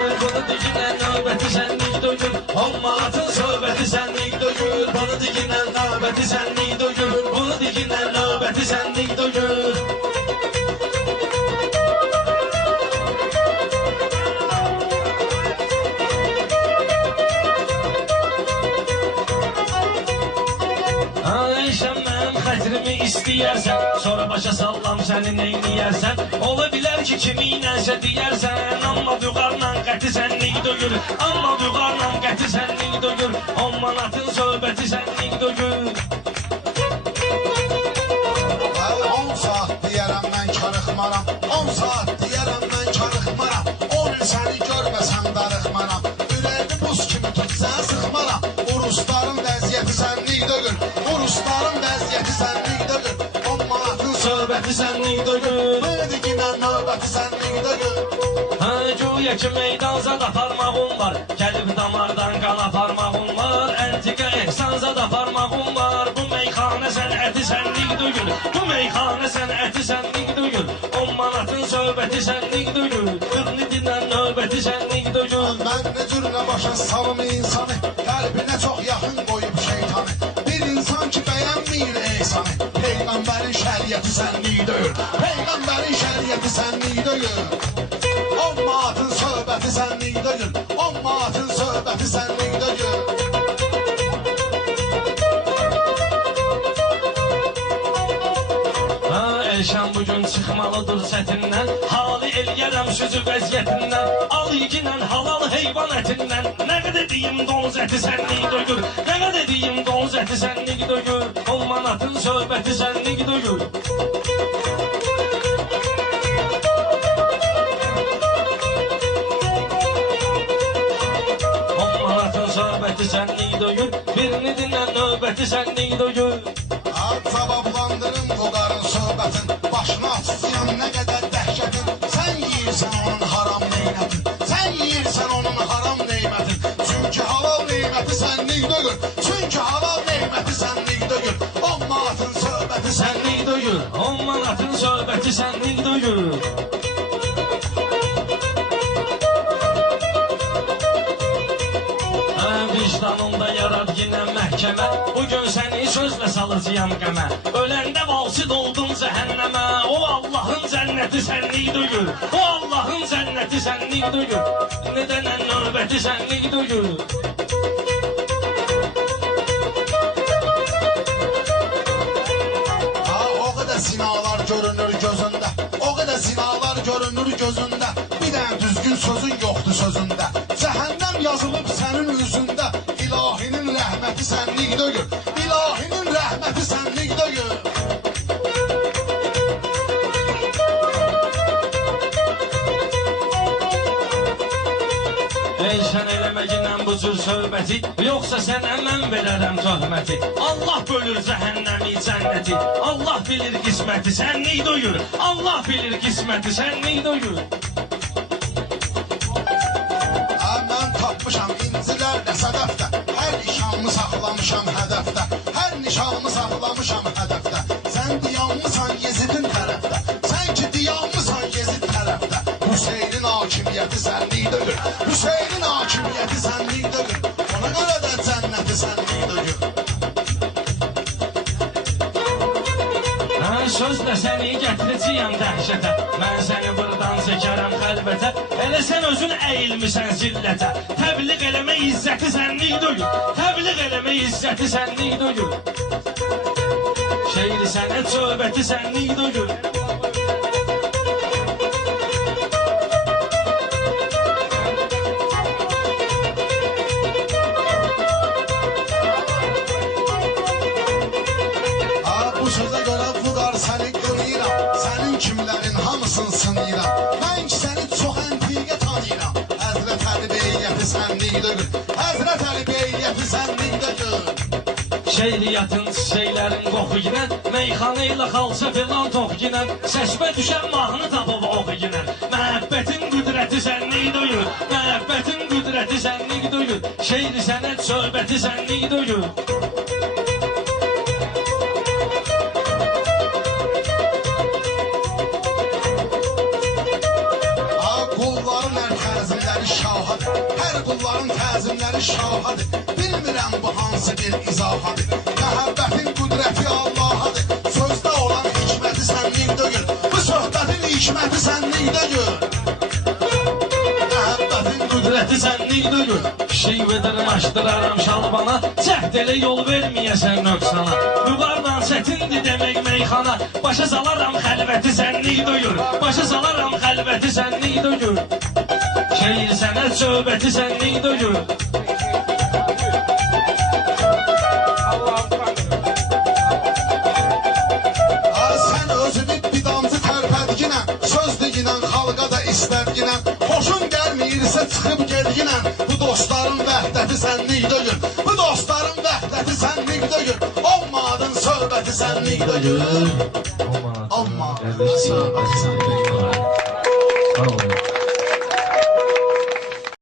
Bunu dikilen nöbeti senlik duyur. Olmanatın söhbeti senlik duyur. Bunu dikilen nöbeti senlik duyur. Bunu dikilen nöbeti senlik duyur. Xətrimi istəyərsən, sonra başa sallam səni neyniyərsən. Ola bilər ki, kiminəsə deyərsən, amma vüqarla qəti sənlik döyür. Amma vüqarla qəti sənlik döyür. 10 manatın söhbəti sənlik döyür. 10 saat deyərəm mən karıxmaram, 10 saat deyərəm mən karıxmaram. 10 il səni görməsəm darıxmaram, ürəyini buz kimi tutsan sıxmaram. Urusların vəziyyəti sənlik döyür, urusların vəziyyəti sənlik döyür. 10 manatın söhbəti sənlik döyür. Böyle ginən növbəti sənlik döyür. Güya ki meydanza da parmağım var, gəlib damardan qan aparmağım var. Əntiqə ehsanza da parmağım var, bu meyxanə sənəti sənlik döyür. Bu meyxanə sənəti sənlik döyür. 10 manatın söhbəti sənlik döyür. Qırını dinən növbəti sənlik döyür. Mən nə cür nə başa salım insanı, qəlbinə çox yaxın qoyub şeytanı. Bir insan ki bəyənmir ehsanı, Peyğəmbərin şəriəti sənlik döyür. Peyğəmbərin şəriəti sənlik döyür. 10 manatın söhbəti sənlik döyür. 10 manatın söhbəti sənlik döyür. Elşən bugün çıxmalıdır sətindən, halı eləyərəm sözü vəziyyətindən. Al iginən halal heyvan ətindən, nə qədər deyim donuz əti sənlik döyür. Nə qədər deyim donuz əti sənlik döyür. 10 manatın söhbəti sənlik döyür. Sənlik döyür, birini dinlə növbəti sənlik döyür. Cavablandırın bu qarın söhbətin, başına açsın nə qədər dəhşətin. Sən yiyirsən onun haram neymətin, sən yiyirsən onun haram neymətin. Çünki halal neyməti sənlik döyür, çünki halal neyməti sənlik döyür. 10 manatın söhbəti sənlik döyür, 10 manatın söhbəti sənlik döyür. Vicdanımda yarad yenə məhkəmə, bugün səni sözlə salacağım qəmə. Öləndə valsid oldun cəhənnəmə, o Allahın cənnəti sənlik döyür. O Allahın cənnəti sənlik döyür. Nedənən növbəti sənlik döyür. O qədər sinalar görünür gözündə, o qədər sinalar görünür gözündə. Bir dənə düzgün sözün yoxdur sözündə. Cəhənnəm yazılıb sənin üzündə. İlahinin rəhməti sənlik döyür. İlahinin rəhməti sənlik döyür. Sən eləməginən bu cür söhbəti, yoxsa sənə mən verərəm töhməti. Allah bölür cəhənnəmi cənnəti, Allah bilir qisməti sənlik döyür. Allah bilir qisməti sənlik döyür. Mən tapmışam incilərdə, sədəfdə, hər nişanımı saxlamışam hədəfdə. Hər nişanımı saxlamışam hədəfdə. Sən diyanmısan Yezidin tərəfdə, sən ki diyanmısan Yezid tərəfdə. Hüseynin hakimiyyəti sənlik döyür, Hüseynin hakimiyyəti sənlik döyür. Ona görə də cənnəti sənlik döyür. Sözlə səni gətirəcəyəm dəhşətə, mən səni buradan çəkərəm xəlbətə. Elə sən özün əyilmisən zillətə, təbliğ eləmə izzəti sənlik döyür. Təbliğ eləmə izzəti sənlik döyür. Şeiri sənət söhbəti sənlik döyür. Kimlərin hamısını sınıyıram. Mən ki səni çox əntiqə tanıyıram. Həzrət Əli beyyəti sənlik döyür. Həzrət Əli beyyəti sənlik döyür. Şeiriyyatın çiçəklərin qoxu ginən, meyxanə ilə xalça filan tox ginən, səşbə düşən mahnı tapıb oxu ginən. Məhəbbətin qüdrəti sənlik döyür, məhəbbətin qüdrəti sənlik döyür. Şeiri sənət söhbəti sənlik döyür. Qolların ərxəzimləri şah ilahadır. Hər qulların təzimləri şahadır. Bilmirəm bu hansı bir izahadır. Məhəbbətin qüdrəti Allahadır. Sözdə olan hikməti sənlikdə gör. Bu söhbətin hikməti sənlikdə gör. Məhəbbətin Qüdrəti sənlikdə gör. Pişik veririm, açdıraram şalbana. Cəhd elə yol verməyəsən nöqsana. Mübarla çətindir demək meyxana. Başa salaram xəlvəti sənlikdə gör. Başa salaram xəlvəti sənlikdə gör. Şeir sənət söhbəti sənlikdə gör. Sən özünü bir damcı tərpədginən, söz diginən, xalqa da istədginən, xoşun gəlməyirsə çıxıb gedginən, bu dostların vəhdəti sənlikdə gör, bu dostların vəhdəti sənlikdə gör, olmadın söhbəti sənlikdə gör, olmadın söhbəti sənlikdə gör.